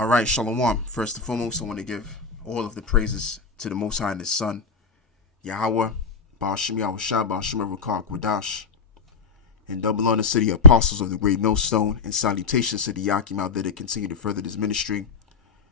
All right, Shalom. First and foremost, I want to give all of the praises to the Most High and His Son, Yahweh, Ba'ashim Yahawashi, Ba'ashim Rakak Wadash, and double honor to the apostles of the great millstone, and salutations to the Yakim out there that continue to further this ministry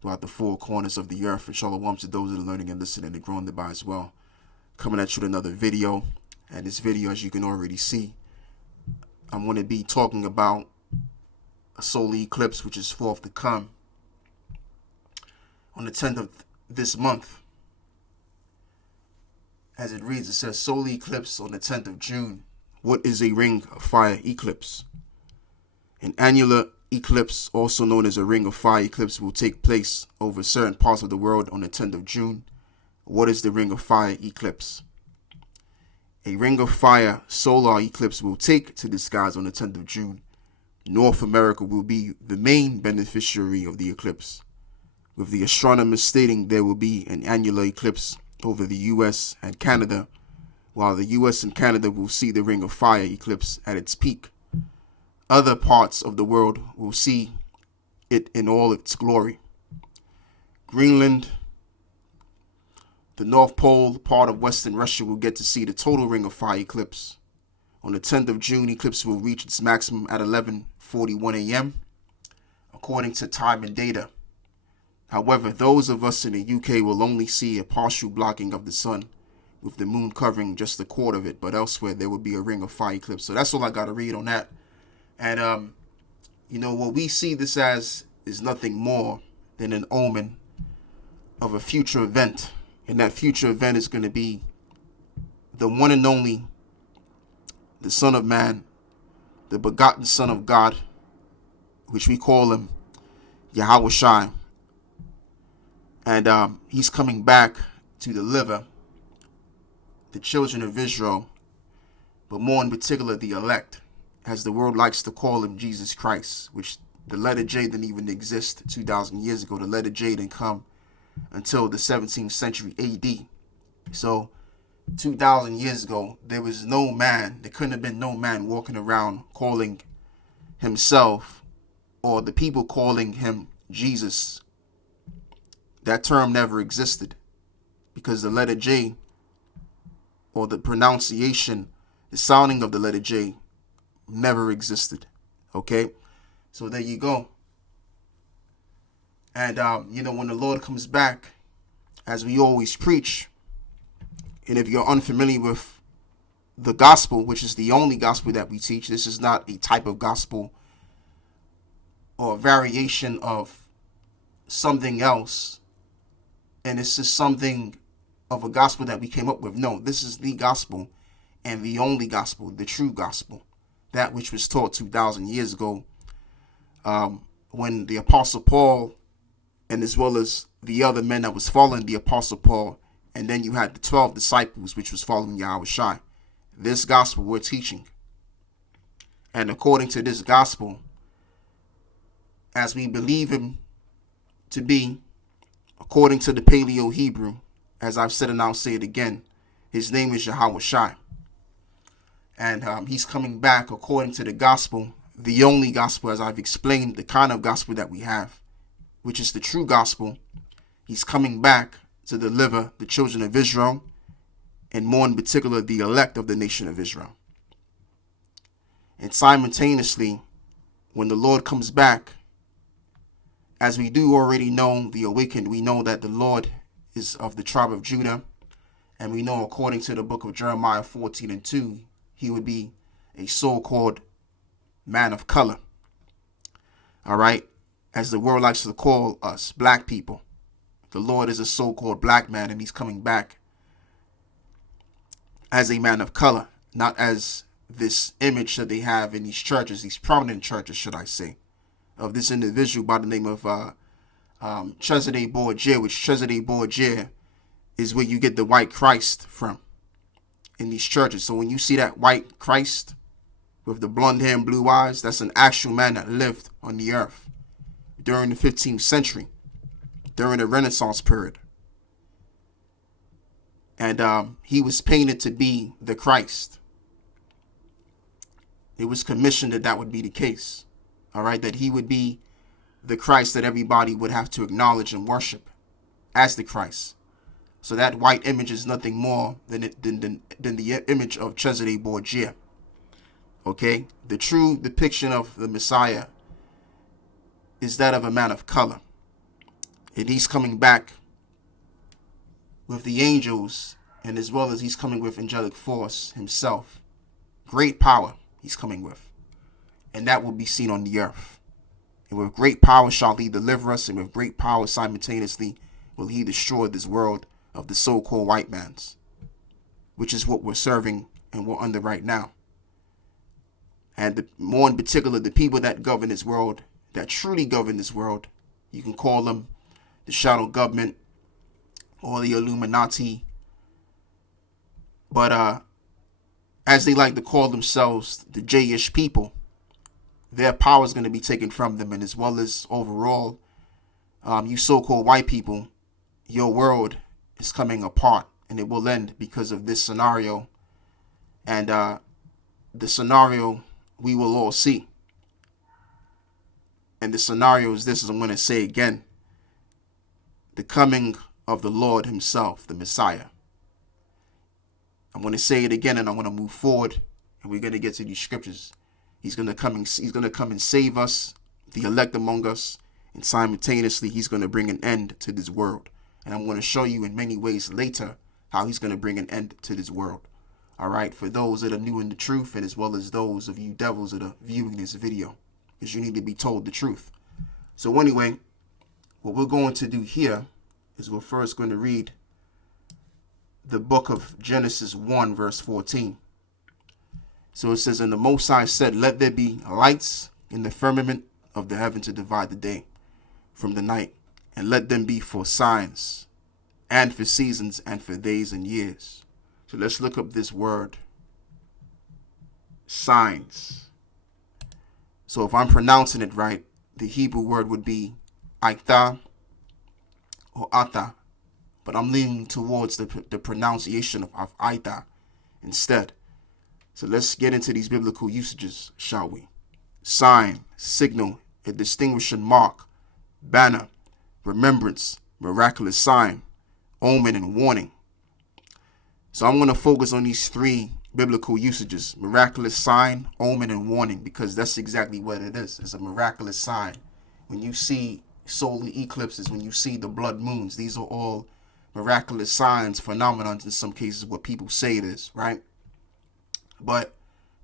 throughout the four corners of the earth, and Shalom to those that are learning and listening and growing thereby as well. Coming at you with another video, and this video, as you can already see, I'm going to be talking about a solar eclipse which is forth to come on the 10th of this month. As it reads, it says solar eclipse on the 10th of June. What is a ring of fire eclipse? An annular eclipse, also known as a ring of fire eclipse, will take place over certain parts of the world on the 10th of June. What is the ring of fire eclipse? A ring of fire solar eclipse will take to the skies on the 10th of June. North America will be the main beneficiary of the eclipse, with the astronomers stating there will be an annular eclipse over the U.S. and Canada, while the U.S. and Canada will see the ring of fire eclipse at its peak. Other parts of the world will see it in all its glory. Greenland, the North Pole, part of Western Russia will get to see the total ring of fire eclipse. On the 10th of June, eclipse will reach its maximum at 11:41 a.m. according to time and data. However, those of us in the UK will only see a partial blocking of the sun, with the moon covering just a quarter of it, but elsewhere there will be a ring of fire eclipse. So that's all I got to read on that. And, what we see this as is nothing more than an omen of a future event. And that future event is going to be the one and only, the Son of Man, the begotten Son of God, which we call him Yahawashi. And he's coming back to deliver the children of Israel, but more in particular the elect, as the world likes to call him, Jesus Christ, which the letter J didn't even exist 2,000 years ago. The letter J didn't come until the 17th century AD. So 2,000 years ago, there was no man, there couldn't have been no man walking around calling himself, or the people calling him Jesus. That term never existed, because the letter J, or the pronunciation, the sounding of the letter J, never existed. Okay? So there you go. And, when the Lord comes back, as we always preach, and if you're unfamiliar with the gospel, which is the only gospel that we teach, this is not a type of gospel or a variation of something else, and this is something of a gospel that we came up with. No, this is the gospel, and the only gospel, the true gospel, that which was taught 2,000 years ago, when the Apostle Paul, and as well as the other men that was following the Apostle Paul, and then you had the 12 disciples, which was following Yahawashi. This gospel we're teaching. And according to this gospel, as we believe him to be, according to the Paleo Hebrew, as I've said and I'll say it again, his name is Yahawashi. And he's coming back according to the gospel, the only gospel, as I've explained, the kind of gospel that we have, which is the true gospel. He's coming back to deliver the children of Israel, and more in particular, the elect of the nation of Israel. And simultaneously, when the Lord comes back, as we do already know, the awakened, we know that the Lord is of the tribe of Judah, and we know according to the book of Jeremiah 14:2, he would be a so-called man of color. All right, as the world likes to call us, black people. The Lord is a so-called black man, and he's coming back as a man of color, not as this image that they have in these churches, these prominent churches, should I say, of this individual by the name of Chesed Borgia, which Chesed Borgia is where you get the white Christ from in these churches. So when you see that white Christ with the blonde hair and blue eyes, that's an actual man that lived on the earth during the 15th century. During the Renaissance period. And he was painted to be the Christ. It was commissioned that would be the case. All right, that he would be the Christ that everybody would have to acknowledge and worship as the Christ. So that white image is nothing more than the image of Cesare Borgia. Okay? The true depiction of the Messiah is that of a man of color. And he's coming back with the angels, and as well as he's coming with angelic force himself. Great power he's coming with. And that will be seen on the earth. And with great power shall he deliver us, and with great power simultaneously will he destroy this world of the so-called white man's, which is what we're serving and we're under right now. And more in particular, the people that govern this world, that truly govern this world, you can call them the shadow government or the Illuminati. But as they like to call themselves, the J-ish people, their power is going to be taken from them. And as well as overall, you so-called white people, your world is coming apart, and it will end because of this scenario. And the scenario we will all see. And the scenario is this, as I'm going to say again, the coming of the Lord himself, the Messiah. I'm going to say it again, and I'm going to move forward, and we're going to get to these scriptures. He's going to come and save us, the elect among us, and simultaneously he's going to bring an end to this world. And I'm going to show you in many ways later how he's going to bring an end to this world. All right, for those that are new in the truth, and as well as those of you devils that are viewing this video, because you need to be told the truth. So anyway, what we're going to do here is we're first going to read the book of Genesis 1, verse 14. So it says, "And the Most High said, let there be lights in the firmament of the heaven to divide the day from the night, and let them be for signs, and for seasons, and for days and years." So let's look up this word, signs. So if I'm pronouncing it right, the Hebrew word would be aitha or ata, but I'm leaning towards the pronunciation of aitha instead. So let's get into these biblical usages, shall we? Sign, signal, a distinguishing mark, banner, remembrance, miraculous sign, omen, and warning. So I'm going to focus on these three biblical usages, miraculous sign, omen, and warning, because that's exactly what it is. It's a miraculous sign. When you see solar eclipses, when you see the blood moons, these are all miraculous signs, phenomenons in some cases, what people say it is, right? But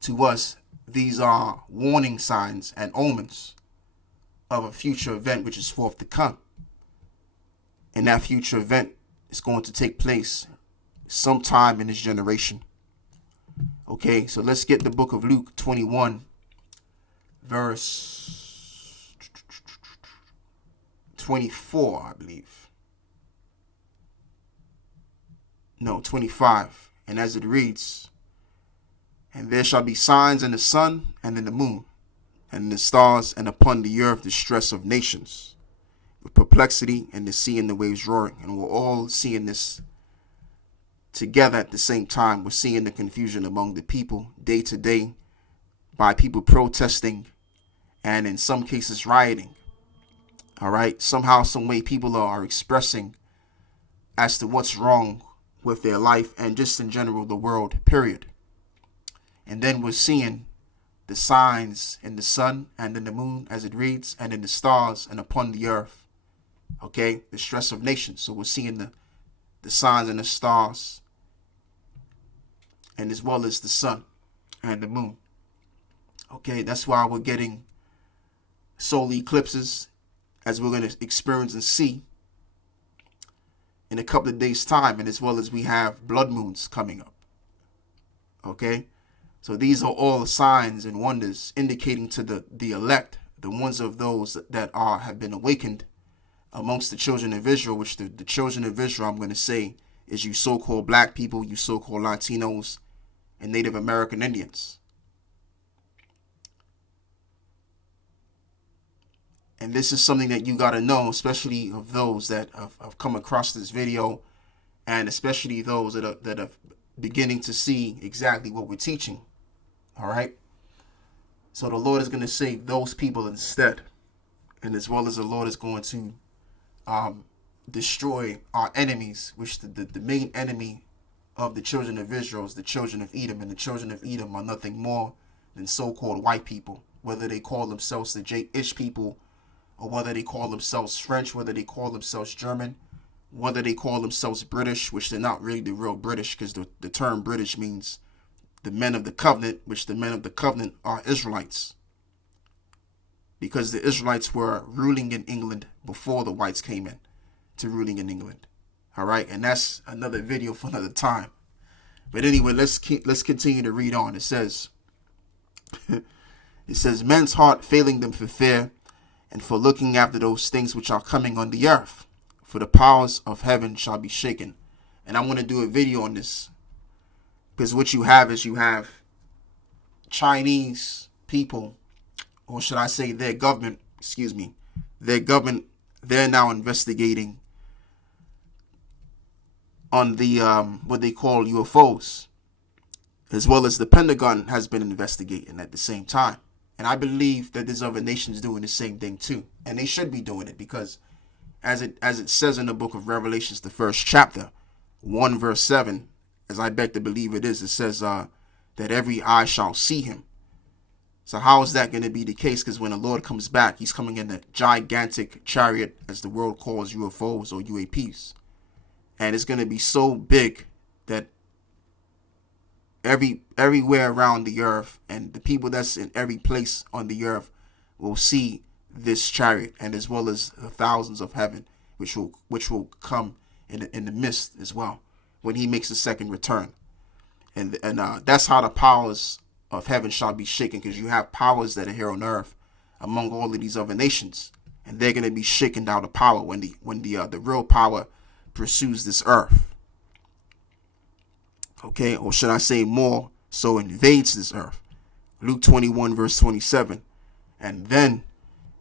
to us, these are warning signs and omens of a future event which is forth to come. And that future event is going to take place sometime in this generation. Okay, so let's get the book of Luke 21, verse 24, I believe. No, 25. And as it reads, "And there shall be signs in the sun and in the moon, and in the stars, and upon the earth distress of nations, with perplexity, and the sea and the waves roaring." And we're all seeing this together at the same time. We're seeing the confusion among the people day to day by people protesting and in some cases rioting. All right. Somehow, some way people are expressing as to what's wrong with their life and just in general the world, period. And then we're seeing the signs in the sun and in the moon, as it reads, and in the stars and upon the earth. Okay, the stress of nations. So we're seeing the signs and the stars, and as well as the sun and the moon. Okay, that's why we're getting solar eclipses, as we're going to experience and see in a couple of days' time, and as well as we have blood moons coming up. Okay, so these are all signs and wonders indicating to the elect, the ones of those that have been awakened amongst the children of Israel, which the children of Israel, I'm going to say, is you so-called black people, you so-called Latinos, and Native American Indians. And this is something that you got to know, especially of those that have come across this video, and especially those that are beginning to see exactly what we're teaching. All right. So the Lord is going to save those people instead. and as well as the Lord is going to destroy our enemies, which the main enemy of the children of Israel is the children of Edom, and the children of Edom are nothing more than so-called white people, whether they call themselves the J-ish people, or whether they call themselves French, whether they call themselves German, whether they call themselves British, which they're not really the real British, because the term British means the men of the covenant, which the men of the covenant are Israelites, because the Israelites were ruling in England before the whites came in to ruling in England. All right, and that's another video for another time. But anyway, let's continue to read on. It says, men's heart failing them for fear, and for looking after those things which are coming on the earth, for the powers of heaven shall be shaken. And I'm going to do a video on this, because what you have is you have Chinese people, or should I say their government, they're now investigating on the what they call UFOs, as well as the Pentagon has been investigating at the same time. And I believe that there's other nations doing the same thing too, and they should be doing it, because as it says in the book of Revelations, the first chapter, 1 verse 7, as I beg to believe it is, it says that every eye shall see him. So how is that going to be the case? Because when the Lord comes back, he's coming in a gigantic chariot, as the world calls UFOs or UAPs. And it's going to be so big that everywhere around the earth, and the people that's in every place on the earth will see this chariot, and as well as the thousands of heaven, which will come in the mist as well when he makes a second return. And that's how the powers of heaven shall be shaken, because you have powers that are here on earth among all of these other nations, and they're going to be shaken out of power when the real power pursues this earth. Okay, or should I say more so, invades this earth. Luke 21 verse 27, and then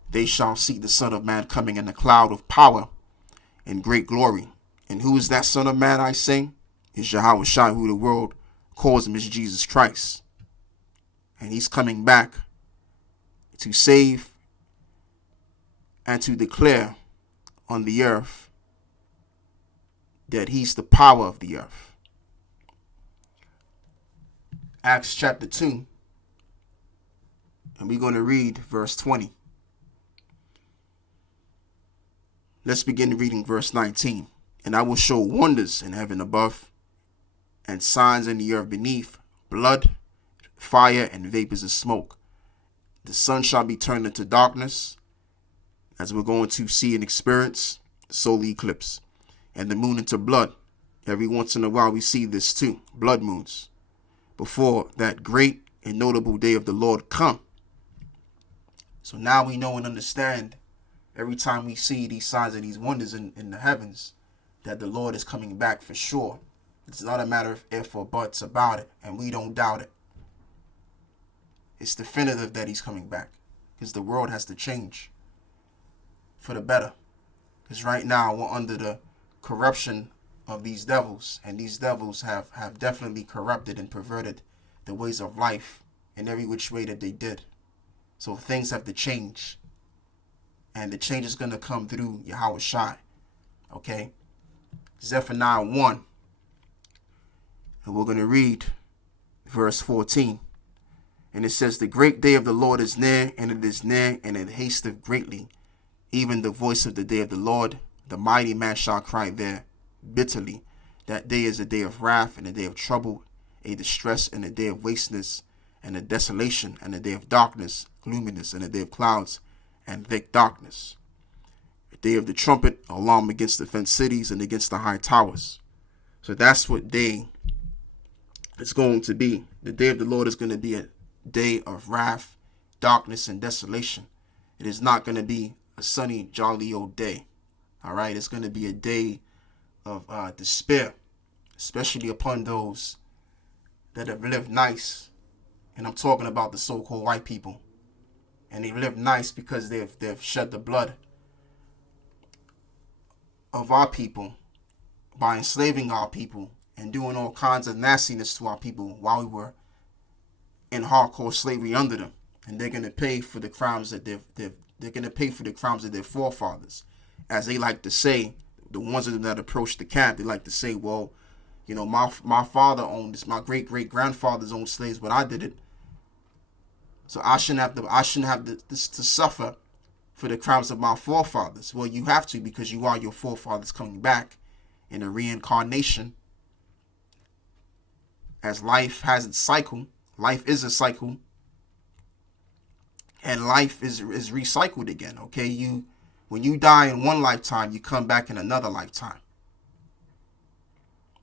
they shall see the Son of Man coming in a cloud of power and great glory. And who is that Son of Man, I say? Is Yahawashi, who the world calls him is Jesus Christ. And he's coming back to save and to declare on the earth that he's the power of the earth. Acts chapter 2, and we're going to read verse 20. Let's begin reading verse 19. And I will show wonders in heaven above, and signs in the earth beneath, blood, fire, and vapors of smoke. The sun shall be turned into darkness, as we're going to see and experience solar eclipse, and the moon into blood. Every once in a while we see this too, blood moons, before that great and notable day of the Lord come. So now we know and understand, every time we see these signs and these wonders in the heavens, that the Lord is coming back for sure. It's not a matter of if or buts about it, and we don't doubt it. It's definitive that he's coming back, because the world has to change for the better. Because right now we're under the corruption of these devils, and these devils have definitely corrupted and perverted the ways of life in every which way that they did. So things have to change, and the change is going to come through Yahawashi. Okay, Zephaniah 1, and we're going to read verse 14. And it says, the great day of the Lord is near, and it is near, and it hasteth greatly, even the voice of the day of the Lord. The mighty man shall cry there bitterly. That day is a day of wrath, and a day of trouble, a distress, and a day of wasteness, and a desolation, and a day of darkness, gloominess, and a day of clouds, and thick darkness. A day of the trumpet, alarm against the fenced cities and against the high towers. So that's what day it's going to be. The day of the Lord is going to be a day of wrath, darkness, and desolation. It is not going to be a sunny, jolly old day. All right, it's going to be a day of despair, especially upon those that have lived nice. And I'm talking about the so-called white people. And they've lived nice because they've shed the blood of our people by enslaving our people and doing all kinds of nastiness to our people while we were in hardcore slavery under them. And they're going to pay for the crimes that They're going to pay for the crimes of their forefathers. As they like to say, the ones of them that approach the camp, they like to say, well, you know, my father owned this, my great-great-grandfathers owned slaves, but I did it. So I shouldn't have to suffer for the crimes of my forefathers. Well, you have to, because you are your forefathers coming back in a reincarnation. As life has its cycle, life is a cycle, and life is recycled again. Okay, when you die in one lifetime, you come back in another lifetime.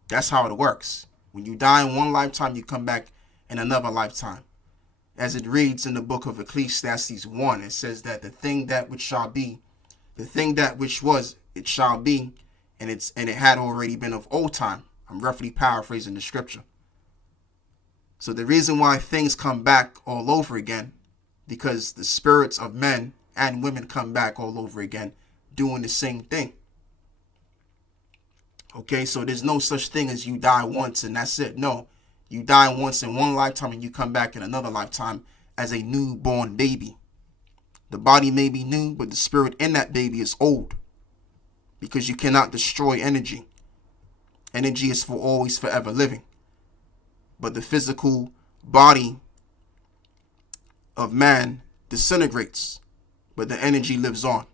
That's how it works. When you die in one lifetime, you come back in another lifetime. As it reads in the book of Ecclesiastes 1, it says that the thing that which shall be, the thing that which was, it shall be, and it had already been of old time. I'm roughly paraphrasing the scripture. So the reason why things come back all over again, because the spirits of men and women come back all over again, doing the same thing. Okay, so there's no such thing as you die once and that's it. No, you die once in one lifetime and you come back in another lifetime as a newborn baby. The body may be new, but the spirit in that baby is old, because you cannot destroy energy. Energy is for always, forever living. But the physical body of man disintegrates, but the energy lives on.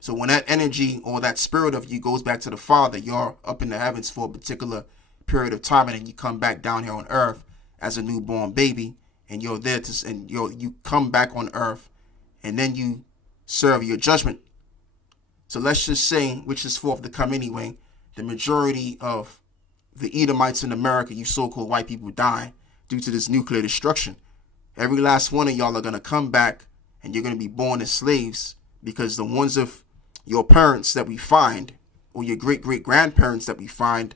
So when that energy or that spirit of you goes back to the Father, you're up in the heavens for a particular period of time, and then you come back down here on earth as a newborn baby, and you're there to, and you come back on earth, and then you serve your judgment. So let's just say, which is forth to come anyway, the majority of the Edomites in America, you so-called white people, die due to this nuclear destruction. Every last one of y'all are going to come back, and you're going to be born as slaves, because the ones of your parents that we find, or your great-great-grandparents that we find,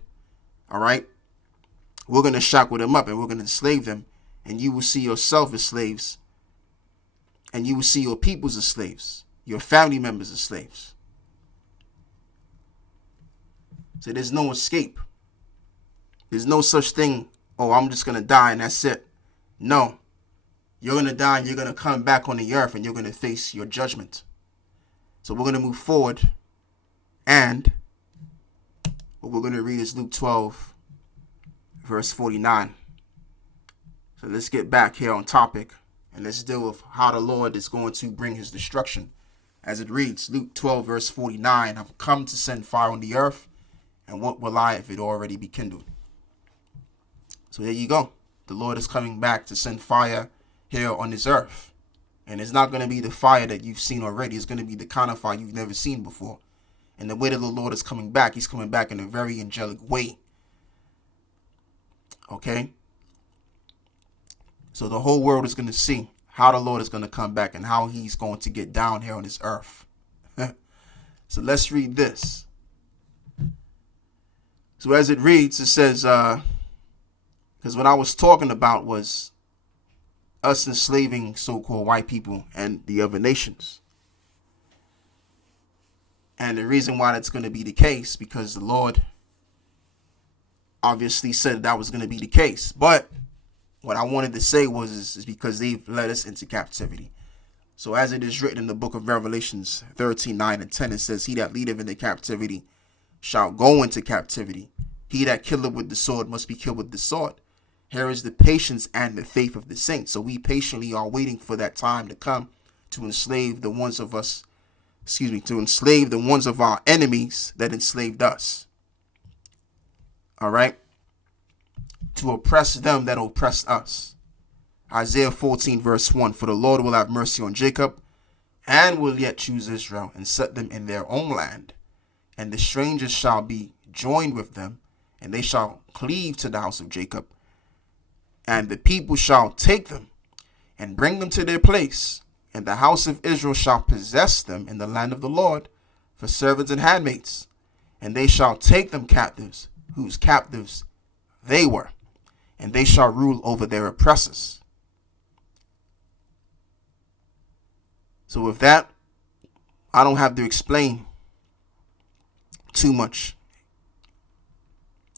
all right, we're going to shackle them up and we're going to enslave them, and you will see yourself as slaves, and you will see your peoples as slaves, your family members as slaves. So there's no escape. There's no such thing, oh, I'm just going to die and that's it. No. You're going to die and you're going to come back on the earth and you're going to face your judgment. So we're going to move forward, and what we're going to read is Luke 12, verse 49. So let's get back here on topic, and let's deal with how the Lord is going to bring his destruction. As it reads, Luke 12, verse 49, I've come to send fire on the earth, and what will I if it already be kindled? So there you go. The Lord is coming back to send fire here on this earth. And it's not going to be the fire that you've seen already. It's going to be the kind of fire you've never seen before. And the way that the Lord is coming back, he's coming back in a very angelic way. Okay? So the whole world is going to see how the Lord is going to come back and how he's going to get down here on this earth. So let's read this. So as it reads, it says, because what I was talking about was us enslaving so-called white people and the other nations. And the reason why that's going to be the case, because the Lord obviously said that was going to be the case. But what I wanted to say is because they've led us into captivity. So as it is written in the book of Revelations 13, 9 and 10, it says, he that leadeth into captivity shall go into captivity. He that killeth with the sword must be killed with the sword. Here is the patience and the faith of the saints. So we patiently are waiting for that time to come to enslave the ones of us, to enslave the ones of our enemies that enslaved us. All right? To oppress them that oppress us. Isaiah 14 verse 1, for the Lord will have mercy on Jacob and will yet choose Israel and set them in their own land. And the strangers shall be joined with them, and they shall cleave to the house of Jacob. And the people shall take them and bring them to their place, and the house of Israel shall possess them in the land of the Lord for servants and handmaids. And they shall take them captives, whose captives they were, and they shall rule over their oppressors. So with that, I don't have to explain too much.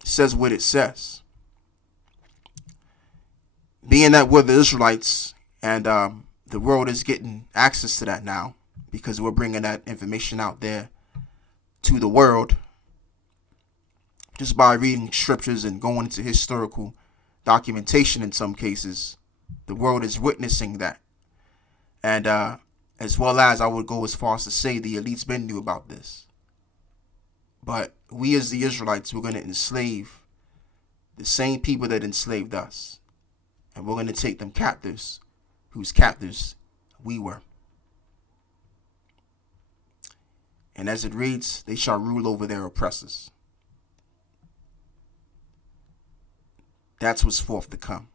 It says what it says. Being that we're the Israelites and the world is getting access to that now, because we're bringing that information out there to the world just by reading scriptures and going into historical documentation. In some cases, the world is witnessing that. And as well as, I would go as far as to say, the elites been knew about this. But we as the Israelites, we're going to enslave the same people that enslaved us. And we're going to take them captives, whose captives we were. And as it reads, they shall rule over their oppressors. That's what's forth to come.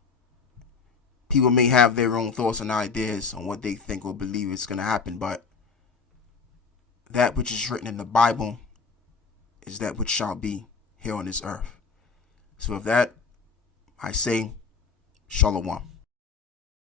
People may have their own thoughts and ideas on what they think or believe is going to happen, but that which is written in the Bible is that which shall be here on this earth. So with that, I say, Shalom.